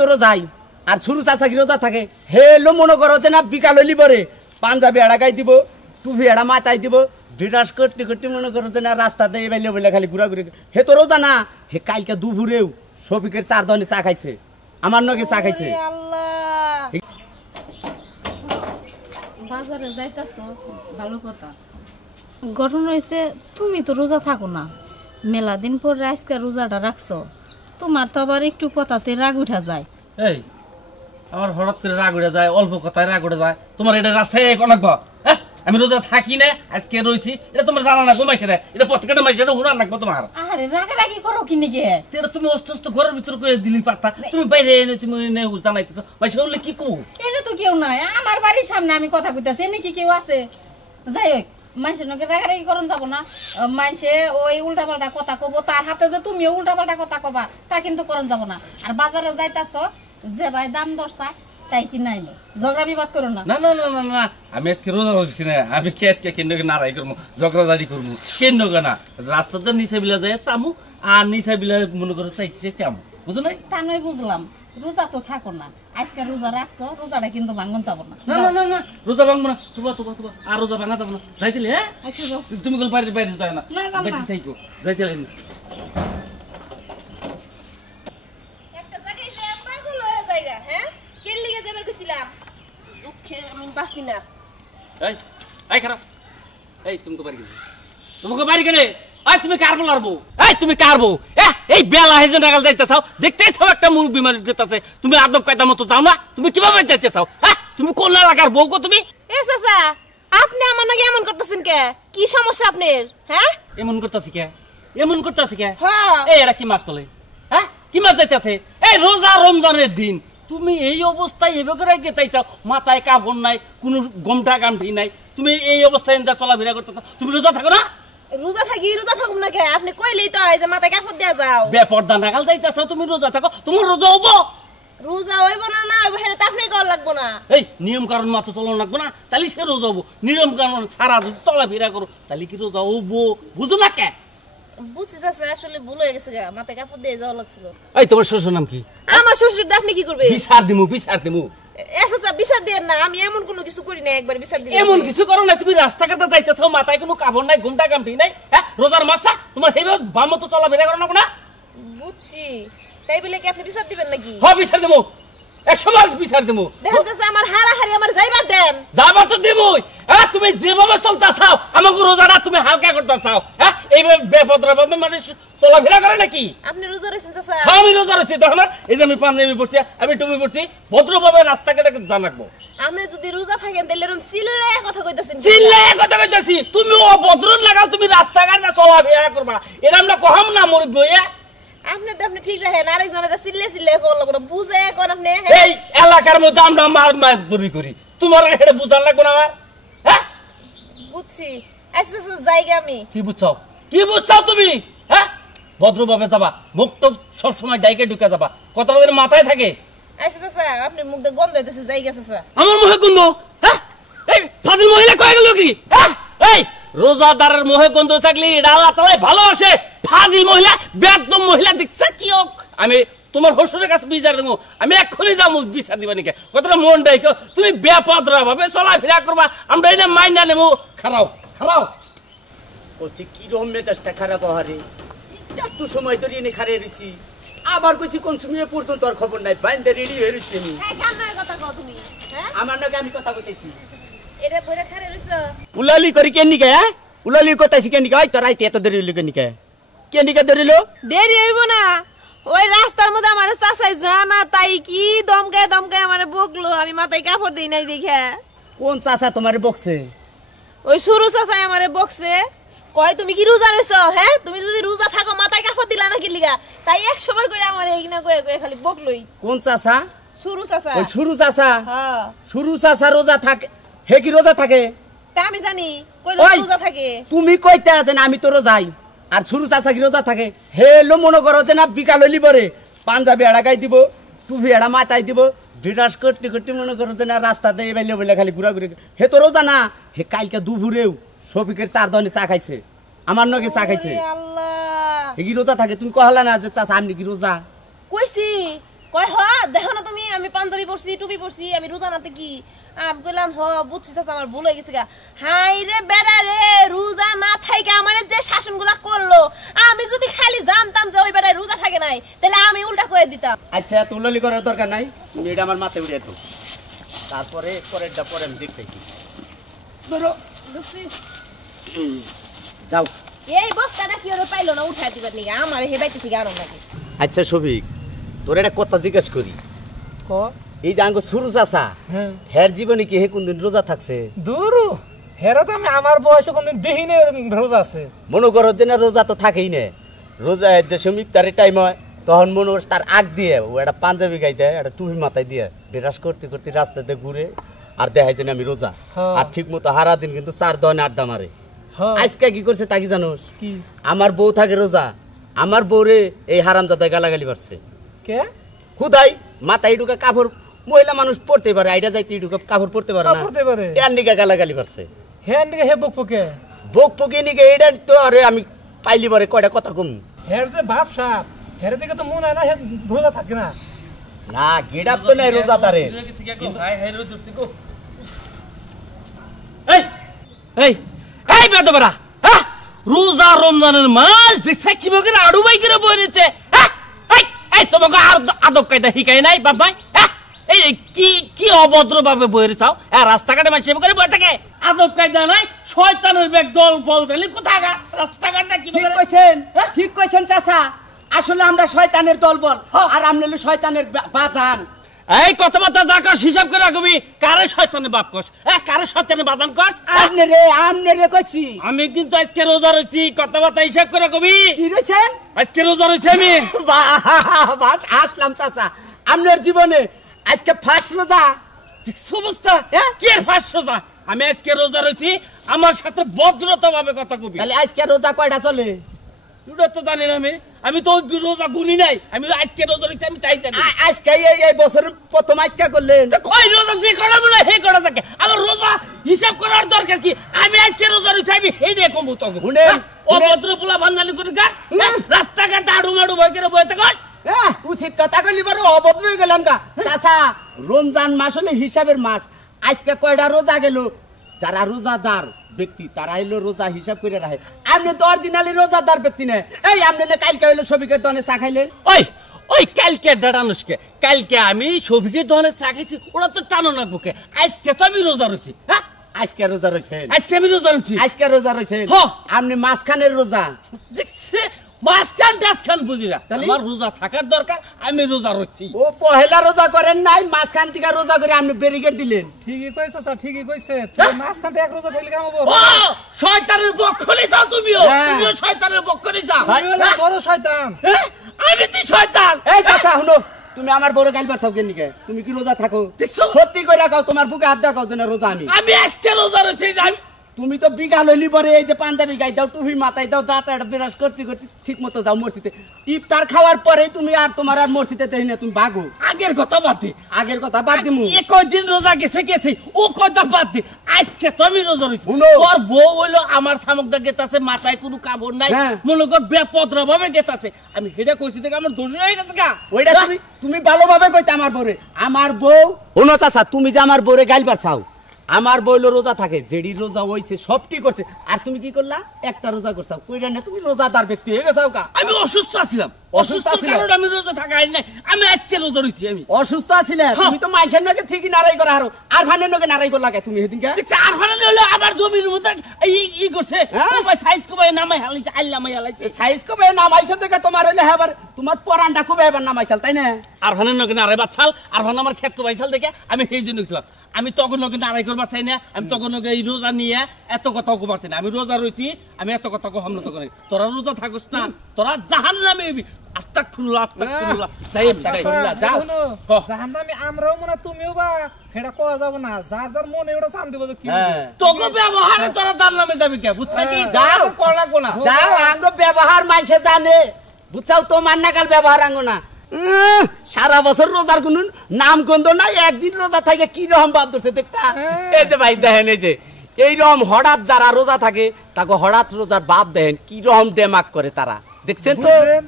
তোর যাই আর শুরু চাচা কি রোজা থাকে হেলো মনে করো যে না বিকাল হইলি পরে পাঞ্জাবি এড়াকাই দিব টুপি এড়া মাথায় দিব বিরাস করতে করতে মনে করো যে না রাস্তাতে এবাইলে বলে খালি ঘুরাঘুরি হে তো রোজা না হে কালকে দুপুরেও শফিকের 4 দনে চা খাইছে আমার নগে চা খাইছে বাজারে যাইতাছো ভালো কথা ঘটনা হইছে তুমি তো রোজা থাকো না মেলা দিন পর আজকে রোজাটা রাখছো তোমার তো আবার একটু কথাতে রাগ উঠা যায় এই আমার হঠাৎ করে রাগ উঠে যায় অল্প কথায় রাগ উঠে যায় তোমার এটা রাস্তায় লাগবো হ্যাঁ আমি রোজা থাকি না আজকে রইছি এটা তোমার জানা না ঘুমাইছে না এটা প্রত্যেকটা মাইছে হুনার লাগবো তোমার আরে রাগারাগি করো কি নাকি এটা তুমি অস্ত ঘরের ভিতর করে দিলি পারতা তুমি বাইরে এনে তুমি জানাইতেছো মাইছে বললে কি কো এনে তো কেউ নাই আমার বাড়ির সামনে আমি কথা কইতাছি এনে কি কেউ আছে যাই হোক মানুষের নকে রাগারাগি করন যাব না মানুষে ওই উল্টাপাল্টা কথা কব তার হাতে যে তুমিও উল্টাপাল্টা কথা কবা তা কিন্তু করন যাব না আর বাজারে যাইতাছ যে ভাই দাম দর চায় তাই কি নাই ঝগড়া বিবাদ করো না না না না না না আমি আজকে রোজা হচ্ছি না আমি কি আজকে কেন্দ্র নারাই করবো ঝগড়াঝাড়ি করবো কেন্দ্র না রাস্তাতে নিচে বিলা যায় চামু আর নিচে বিলা মনে করে চাইতে চামু বুঝো নাই তা নয় বুঝলাম রোজা তো থাকো না আজকে রোজা রাখছো রোজাটা কিন্তু ভাঙন যাব না না না না না রোজা ভাঙবো না তুবা তুবা তুবা আর রোজা ভাঙা যাবো না যাইতেলে হ্যাঁ আচ্ছা তুমি কোন বাইরে বাইরে যায় না না যাইতেই যাইতেলে একটা জায়গায় যে পাগল হয়ে যায়গা হ্যাঁ কেন লিগে যাবার কইছিলাম দুঃখে আমি বাঁচি না এই এই খারাপ এই তুমি বাড়ি গেলে তোমাকে বাড়ি গেলে এই তুমি কার বলারবো এই তুমি কারবো এই বেলা হেজে নাগাল যাইতে চাও দেখতেই চাও একটা মুরব্বী মানুষ গেতাছে তুমি আদব কায়দা মতো যাও না তুমি কিভাবে যাইতে চাও হ্যাঁ তুমি কোন এলাকার বউ গো তুমি এ চাচা আপনি আমার নাকি এমন করতেছেন কে কি সমস্যা আপনার হ্যাঁ এমন করতেছি কে এমন করতেছি কে হ্যাঁ এই এটা কি মাছ তোলে হ্যাঁ কি মাছ যাইতেছে এই রোজা রমজানের দিন তুমি এই অবস্থায় এভাবে রেখে তাই চাও মাথায় কাপড় নাই কোনো গমটা গামঠি নাই তুমি এই অবস্থায় চলাফেরা করতেছো তুমি রোজা থাকো না রোজা থাকুম না কে আপনি কইলেই তো হয় যে মাথায় কাপড় দেয়া যাও বেপরদা নাগাল যাইতেছো তুমি রোজা থাকো তোমার রোজা হবো রোজা হইব না না হইব সেটা তো আপনি কর লাগবো না এই নিয়ম কারণ মতো চলন লাগবো না তাহলে সে রোজা হবো নিয়ম কারণ ছাড়া যদি চলাফেরা করো তাহলে কি রোজা হবো বুঝো না কে বুঝছি চাচা আসলে ভুল হয়ে গেছে গা মাথায় কাপড় দিয়ে যাওয়া লাগছিল এই তোমার শ্বশুর নাম কি আমার শ্বশুর আপনি কি করবে বিচার দিমু চাচা বিচার দেন না আমি এমন কোনো কিছু করি না একবার বিচার দিবেন এমন কিছু করো না তুমি রাস্তাঘাটে যাইতেছো মাথায় কোনো কাপড় নাই ঘুমটা গামঠি নাই হ্যাঁ রোজার মাসটা তোমার এইভাবে বাম মতো চলাফেরা করো না বুঝছি তাই বলে কি আপনি বিচার দিবেন নাকি হ্যাঁ বিচার দেবো 100 মাস বিচার দেবো দেখেন চাচা আমার হারাহারি আমার যাইবার দেন যাবার তো দেবই হ্যাঁ তুমি যেভাবে চলতে চাও আমাকে রোজাটা তুমি হালকা করতে চাও হ্যাঁ এইভাবে বেপদরা ভাবে মানুষ চলাফেরা করে নাকি আপনি রোজা রয়েছেন চাচা হ্যাঁ আমি রোজা রয়েছি দেখো না এই যে আমি পাঞ্জাবি পড়ছি আমি টুপি পড়ছি ভদ্রভাবে রাস্তাঘাটে জানাকবো আপনি যদি রোজা থাকেন তাহলে এরকম চিল্লায় কথা কইতাছেন চিল্লায় কথা কইতাছি তুমি অভদ্র লাগাও তুমি রাস্তাঘাটে চলাফেরা করবা এটা আমরা কহাম না মুরব্বি আপনি ঠিক রাখেন আরেকজনের চিল্লে কল লাগবো না বুঝে কোন আপনি এই এলাকার মধ্যে আমরা মার দূরি করি তোমার এটা বুঝান লাগবে না আমার হ্যাঁ বুঝছি আচ্ছা জায়গা আমি কি বুঝছাও তুমি হ্যাঁ ভদ্রভাবে যাবা মুখটা সবসময় ডাইকে ঢুকে যাবা কথাটা যেন মাথায় থাকে আচ্ছা চাচা আপনি মুখ দিয়ে গন্ধ হইতেছে জায়গা চাচা আমার মুখে গন্ধ হ্যাঁ এই ফাজিল মহিলা কয়ে গেল কি হ্যাঁ এই রোজাদারের মুখে গন্ধ থাকলে এটা আল্লাহ তাআলা ভালোবাসে ফাজিল মহিলা বেদম মহিলা দেখছে কি আমি তোমার শ্বশুরের কাছে বিচার দেবো আমি এক্ষুনি যাবো বিচার দিবা নাকি কথাটা মন ডাইকো তুমি বেপদরা ভাবে চলাফেরা করবা আমরা এটা মাইন না নেবো খারাও করছি কিরকম মেজাজটা খারাপ হারে একটু সময় ধরে এনে খারে রয়েছি আবার কইছি কোন সময় পর্যন্ত আর খবর নাই বাইন্দা রেডি হয়ে রয়েছি আমি কেন কথা কও তুমি হ্যাঁ আমার নাকি আমি কথা কইতেছি এটা বইরা খারে রইছো উলালি করি কেন নিকে হ্যাঁ উলালি কইতাছি কেন নিকে ওই তো রাইতে এত দেরি হইলো কেন নিকে ধরিলো দেরি হইব না ওই রাস্তার মধ্যে আমার চাচাই জানা তাই কি দমকায় আমারে বকলো আমি মাথায় কাপড় দেই নাই দেখে কোন চাচা তোমারে বকছে ওই সুরু চাচাই আমারে বকছে কয় তুমি কি রোজা রইছো হ্যাঁ তুমি যদি রোজা থাকো মাথায় কাপড় দিলা না কি লিগা তাই 100 বার করে আমারে এইনা কয়ে খালি বকলই কোন চাচা সুরু চাচা ওই সুরু চাচা হ্যাঁ সুরু চাচা রোজা থাকে হে কি রোজা থাকে তা আমি জানি কই ওই, রোজা থাকে তুমি কইতে আছেন আমি তো যাই আর সুরু চাচা কি রোজা থাকে হেলো মনে করো যে না বিকাল হইলি পরে পাঞ্জাবি এড়াকাই দিব টুপি এড়া মাথায় দিব বিরাস করতে করতে মনে করো যে না রাস্তাতে এবাইলে বলে খালি ঘুরাঘুরি হে তো রোজা না হে কালকে দুপুরেও শফিকের 4 দনে চা খাইছে আমার নগে চা খাইছে আল্লাহ হে কি রোজা থাকে তুমি কহলা না যে চাচা আমি কি রোজা কইছি কয় হ দেখো না পাঞ্জাবি পরছি টুপি পরছি আমি রোজা নাতে কি আমি কইলাম হ বুঝছি চাচা আমার ভুল হয়ে গেছে গা হাই রে বেড়া রে রোজা না থাইকে আমারে যে শাসনগুলা করলো আমি যদি খালি জানতাম যে ওই বেড়ায় রোজা থাকে নাই তাহলে আমি উল্টা কয়ে দিতাম আচ্ছা তুললি করার দরকার নাই তুমি এটা আমার মাথায় উড়িয়ে তো তারপরে পরেরটা পরে আমি দেখতেছি ধরো যাও এই বস্তাটা কি ওরে পাইলো না উঠাই দিবার নিগা আমারে হে বাইতে থেকে আনো নাকি আচ্ছা শফিক তোর একটা কথা জিজ্ঞেস করি ক এই যে আঙ্গো সুরু চাচা হ্যাঁ হের জীবনে কি হে কোনদিন রোজা থাকছে দূরু হেরো তো আমি আমার বয়সে কোনদিন দেখিনি রোজা আছে মনে করো যে না রোজা তো থাকেই না রোজা যে সময় ইফতারের টাইম হয় তখন মনে করো তার আগ দিয়ে ও একটা পাঞ্জাবি গাইতে একটা টুপি মাথায় দিয়ে বিরাজ করতে করতে রাস্তাতে ঘুরে আর দেখাই যে আমি রোজা হ্যাঁ। আর ঠিক মতো হারা দিন কিন্তু 4 দনে আড্ডা মারে হ্যাঁ। আজকে কি করছে তা কি জানোস কি আমার বউ থাকে রোজা আমার বউরে এই হারামজাদায় গালাগালি পারছে কে খুদাই মাথায় ঢুকে কাপড় মহিলা মানুষ পড়তে পারে আইটা যাইতে ঢুকে কাপড় পড়তে পারে না পড়তে পারে। এর নিকে গালাগালি পারছে হেন দিকে হে বকপকে বক পকে নিকে এইটা তো আরে আমি পাইলি পরে কয়টা কথা কম হের যে বাপ সাপ হের দিকে তো মন হয় না হে রোজা থাকে না না গেডাপ তো নাই রোজাদারে এই এই এই বেদবরা হ্যাঁ রোজা রমজানের মাস দেখছে কি বকে আড়ু বাই করে বইরেছে হ্যাঁ এই এই তোমাকে আর আদব কায়দা শিকাই নাই বাপ ভাই হ্যাঁ এই কি কি অভদ্রভাবে বইরেছাও হ্যাঁ রাস্তাঘাটে মাসে করে বই থাকে আদব কায়দা নাই শয়তানের বেগ দল ফল তাহলে কোথায় গা রাস্তাঘাটে কি ঠিক কইছেন ঠিক কইছেন চাচা আসলে আমরা শয়তানের দলবল আর আমরা হলো শয়তানের বাজান এই কথাবার্তা দাকাস হিসাব করে রাখবি কারে শয়তানের বাপ কস হ্যাঁ কারে শয়তানের বাদান কস আমনে রে কইছি আমি কিন্তু আজকে রোজা রয়েছি কথাবার্তা হিসাব করে রাখবি কি রইছেন আজকে রোজা রয়েছি আমি বাস আসলাম চাচা আপনার জীবনে আজকে ফার্স্ট রোজা সমস্যা কি এর ফার্স্ট রোজা আমি আজকে রোজা রয়েছি আমার সাথে ভদ্রতা ভাবে কথা কবি তাহলে আজকে রোজা কয়টা চলে ওটা তো জানি না আমি তো ওই রোজা গুনি নাই আমি আজকে রোজা রয়েছি আমি তাই জানি আজকে এই বছর প্রথম আজকে করলেন তো কই রোজা যে করা বলে হে করা থাকে আমার রোজা হিসাব করার দরকার কি আমি আজকে রোজা রয়েছি আমি এই রে কমু তো অভদ্র পোলা বান্ধালি করে গা রাস্তাঘাটে আড়ু মাড়ু ভয় করে বইতে কর উচিত কথা কইলি বারো অভদ্র হয়ে গেলাম গা চাচা রমজান মাস হলে হিসাবের মাস আজকে কয়টা রোজা গেল যারা রোজাদার ব্যক্তি তারা হইলো রোজা হিসাব করে রাখে আপনি তো অরিজিনালি রোজাদার ব্যক্তি না এই আপনি না কালকে হইলো সবিকের দনে চা খাইলেন ওই ওই কালকে দাঁড়ানোসকে কালকে আমি সবিকের দনে চা খাইছি ওরা তো টানো না বুকে আজকে তো আমি রোজা রয়েছি হ্যাঁ আজকে রোজা রয়েছেন আজকে আমি রোজা রয়েছি আজকে রোজা রয়েছেন হ। আপনি মাঝখানের রোজা দেখছে মাঝখান টাঝখান বুঝি না তাহলে? আমার রোজা থাকার দরকার আমি রোজা রয়েছি ও পহেলা রোজা করেন নাই মাঝখান থেকে রোজা করে আপনি ব্যারিকেড দিলেন ঠিকই কইছে স্যার ঠিকই কইছে তুই মাঝখান থেকে এক রোজা থাকলে কেমন ও শয়তানের পক্ষ নিয়ে যাও তুমিও হ্যাঁ। তুমিও শয়তানের পক্ষ নিয়ে যাও তুমি হলো বড় শয়তান হ্যাঁ? আমি তুই শয়তান এই চাচা শুনো তুমি আমার বড় গাইল পারছাও কেন নিকে তুমি কি রোজা থাকো দেখছো? সত্যি কইরা কও তোমার বুকে হাত দাও যে না রোজা আমি আমি আজকে রোজা রয়েছি আমি তুমি তো বিঘা লইলি পরে এই যে পাঞ্জাবি গাই দাও টুপি মাথায় দাও দাঁত বিরাজ করতে করতে ঠিক মতো যাও মসজিদে ইফতার খাওয়ার পরে তুমি আর তোমার আর মসজিদে দেখি না তুমি ভাগো আগের কথা বাদ দে আগের কথা বাদ দিমু এ কয়দিন রোজা গেছে ও কথা বাদ দে আজকে তো আমি রোজা রয়েছি শুনো। তোর বউ হইলো আমার সামকদা গেতাছে মাথায় কোনো কাপড় নাই হ্যাঁ। মনে কর বেপদ্রা ভাবে গেতাছে আমি হেডা কইছি থেকে আমার দোষ হয়ে গেছে গা ওইটা তুমি তুমি ভালোভাবে কইতে আমার বউ শোনো চাচা তুমি যে আমার বউরে গাইল পারছাও আমার বইলো রোজা থাকে যেডি রোজা হইছে সব ঠিক করছে আর তুমি কি করলা একটা রোজা করছাও কইরা না তুমি রোজাদার ব্যক্তি হয়ে গেছাও কা আমি অসুস্থ ছিলাম অসুস্থ অসুস্থ ছিলেন? কারণে আমি রোজা থাকাই নাই আমি আজকে রোজা রয়েছি আমি অসুস্থ আছিলে হ্যাঁ। তুমি তো মাইছেন নাকি ঠিকই নারাই করা হারো আর ভানের নাকি নারাই করলা কে তুমি সেদিনকে দেখছি আর ফানালে হলো আবার জমির মধ্যে ই করছে হ্যাঁ? ও ভাই সাইজ কো ভাই নামাই হালাইছে আল্লাহ মাই হালাইছে সাইজ কবে নামাইছে দেখে তোমার হইলে হেবার তোমার পরানটা খুব হেবার নামাইছাল তাই না আর ফানের নকে নারাই বাচ্চাল আর ফান আমার খেত কো ভাইছাল দেখে আমি সেই জন্য ছিলাম আমি তখন নকে নারাই করবার চাই না আমি তখন নকে এই রোজা নিয়ে এত কথা কো পারছি না আমি রোজা রইছি আমি এত কথা কো হামলা তো করে তোরা রোজা থাকস না তোরা জাহান্নামে আস্তাগফিরুল্লাহ যাই আস্তাগফিরুল্লাহ। যাও। জাহান্নামে আমরাও মনে হয় তুমিও বা সেটা কোয়া যাব না যার যার মনে ওটা চান দিব যে কি হ্যাঁ। তোকে ব্যবহারে তোরা জাহান্নামে যাবি কে বুঝছ কি যাও। কর লাগবো না যাও আঙ্গ ব্যবহার মাইছে জানে বুঝছাও তো মান্নাকাল ব্যবহার আঙ্গ না সারা বছর রোজার কোন নাম গন্ধ নাই একদিন রোজা থাকে কি রকম ভাব ধরছে দেখতা এই যে ভাই দেখেন এই যে এইরকম হঠাৎ যারা রোজা থাকে তাকে হঠাৎ রোজার বাপ দেখেন কি রকম ডেমাক করে তারা দেখছেন তো বুঝলেন?